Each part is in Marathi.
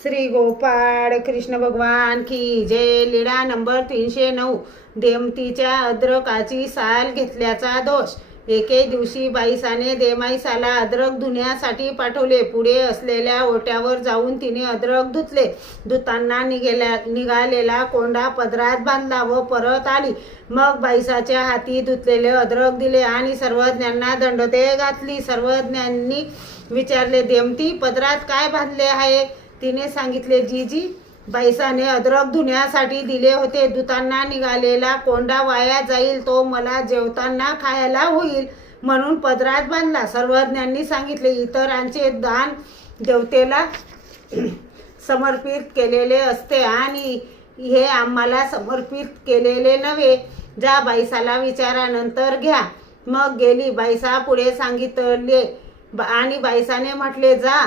श्री गोपाळ कृष्ण भगवान की जय। लीळा नंबर 309। देमतीच्या अद्रकाची साल घेतल्याचा दोष। एके दिवशी बाईसाने देमाईसाला अद्रक धुण्यासाठी पाठवले। पुढे असलेल्या ओट्यावर जाऊन तिने अद्रक धुतले। धुताना निघालेला कोंडा पदरात बांधला व परत आली। मग बाईसाच्या हाती धुतलेले अद्रक दिले आणि सर्वज्ञांना दंडोते घातली। सर्वज्ञांनी विचारले, देमती, पदरात काय बांधले आहे? तिने सांगितले, जीजी, बाईसाने अद्रक धुण्यासाठी दिले होते। धुताना निघालेला कोंडा वाया जाईल, तो मला जेवताना खायला होईल म्हणून पदरात बांधला। सर्वज्ञांनी सांगितले, इतरांचे दान देवतेला समर्पित केलेले असते आणि हे आम्हाला समर्पित केलेले नव्हे। जा, बाईसाला विचारानंतर घ्या। मग गेली। बाईसा पुढे सांगितले आणि बाईसाने म्हटले, जा,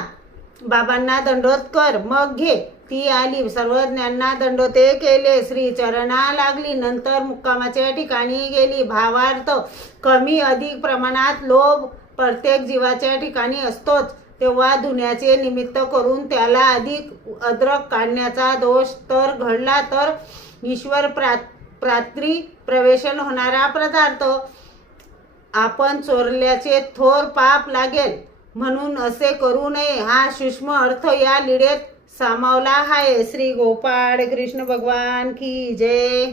बाबांना दंडोत कर, मग घे। ती आली, सर्वज्ञांना दंडोते केले, श्री चरणा लागली, नंतर मुक्कामाच्या ठिकाणी गेली। भावार्थ, कमी अधिक प्रमाणात लोभ प्रत्येक जीवाच्या ठिकाणी असतोच, तेव्हा धुण्याचे निमित्त करून त्याला अधिक अद्रक काढण्याचा दोष तर घडला तर ईश्वर प्रात्री प्रवेशन होणारा पदार्थ आपण चोरल्याचे थोर पाप लागेल, म्हणून असे करू नये। हा सूक्ष्म अर्थ या लीळेत सामावला आहे। श्री गोपाळ कृष्ण भगवान की जय।